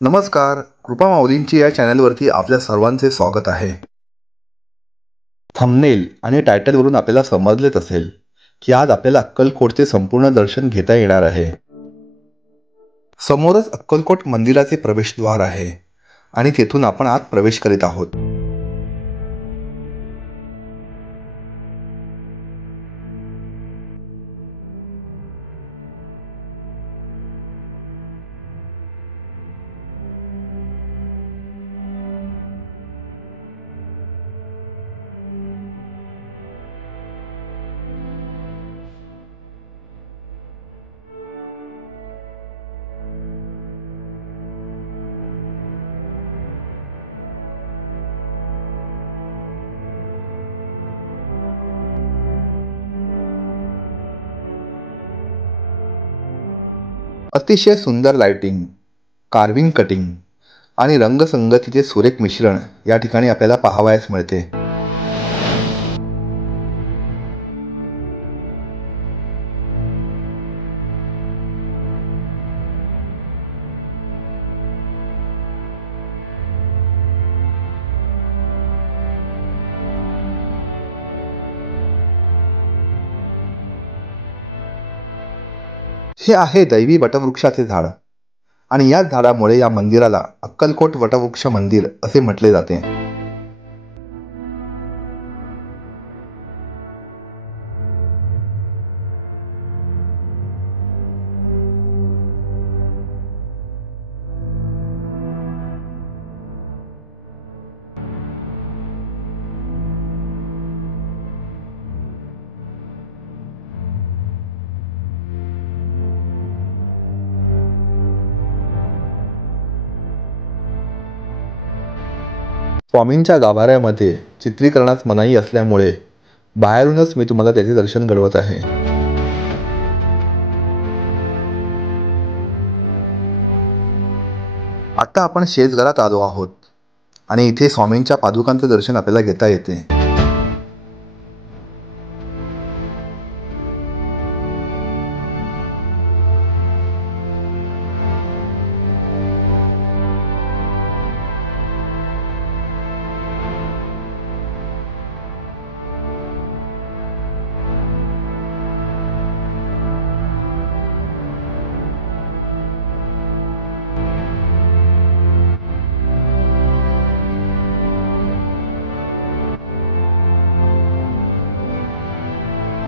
नमस्कार. कृपा माऊलींची या चॅनलवरती आपल्या सर्वांचे स्वागत आहे. थंबनेल आणि टायटलवरून आपल्याला समजलेच असेल की आज आपल्याला अक्कलकोटचे संपूर्ण दर्शन घेता येणार आहे. समोरच अक्कलकोट मंदिराचे प्रवेशद्वार आहे आणि तेथून आपण आत प्रवेश करीत आहोत. अतिशय सुंदर लाइटिंग, कार्विंग कटिंग आणि रंगसंगतीचे सुरेख मिश्रण या ठिकाणी आपल्याला पाहावयास मिळते. हे आहे दैवी वटवृक्षाचे झाड आणि याच झाडामुळे या मंदिराला अक्कलकोट वटवृक्ष मंदिर असे म्हटले जाते. स्वामींच्या गाभाऱ्यामध्ये चित्रीकरणास मनाई असल्यामुळे बाहेरूनच मी तुम्हाला त्याचे दर्शन घडवत आहे. आता आपण शेजघरात आलो आहोत आणि इथे स्वामींच्या पादुकांचे दर्शन आपल्याला घेता येते.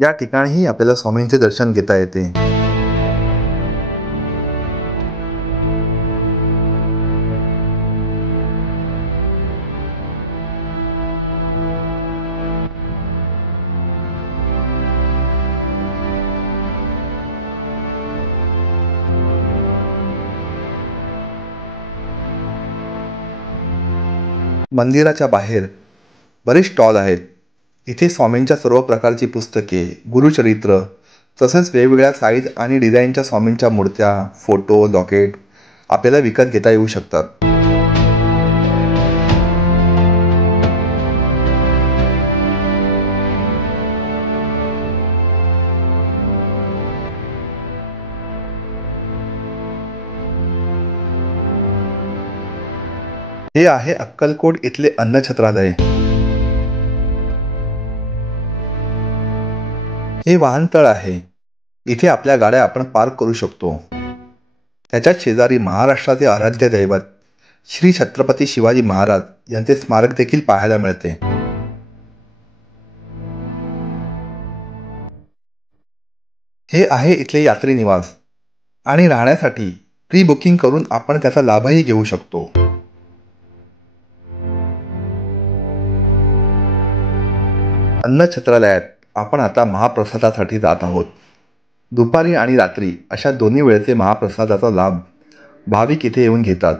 या ठिकाणीही आपल्याला स्वामींचे दर्शन घेता येते. मंदिराच्या बाहेर बरेच स्टॉल आहेत. इथे स्वामींच्या सर्व प्रकारची पुस्तके, गुरुचरित्र तसेच वेगवेगळ्या साईज आणि डिझाईनच्या स्वामींच्या मूर्त्या, फोटो, लॉकेट आपल्याला विकत घेता येऊ शकतात. हे आहे अक्कलकोट इथले अन्नछत्रालय. हे वाहनतळ आहे. इथे आपल्या गाड्या आपण पार्क करू शकतो. त्याच्याच शेजारी महाराष्ट्राचे आराध्य दैवत श्री छत्रपती शिवाजी महाराज यांचे स्मारक देखील पाहायला मिळते. हे आहे इथले यात्री निवास आणि राहण्यासाठी प्री बुकिंग करून आपण त्याचा लाभही घेऊ शकतो. अन्नछत्रालयात आपण आता महाप्रसादासाठी जात आहोत. दुपारी आणि रात्री अशा दोन्ही वेळेचे महाप्रसादाचा लाभ भाविक इथे येऊन घेतात.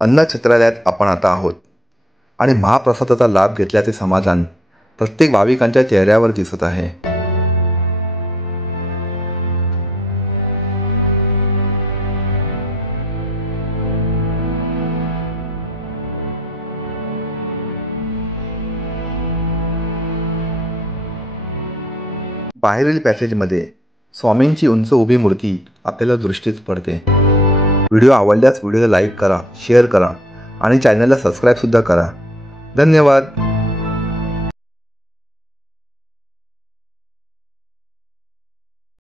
अन्नछत्रालयात आपण आता आहोत आणि महाप्रसादाचा लाभ घेतल्याचे समाधान प्रत्येक भाविकांच्या चेहऱ्यावर दिसत आहे. बाहेरील पॅसेजमध्ये स्वामींची उंच उभी मूर्ती आपल्याला दृष्टीस पडते. व्हिडिओ आवडल्यास व्हिडिओला लाईक करा, शेअर करा आणि चॅनलला सबस्क्राईबसुद्धा करा. धन्यवाद.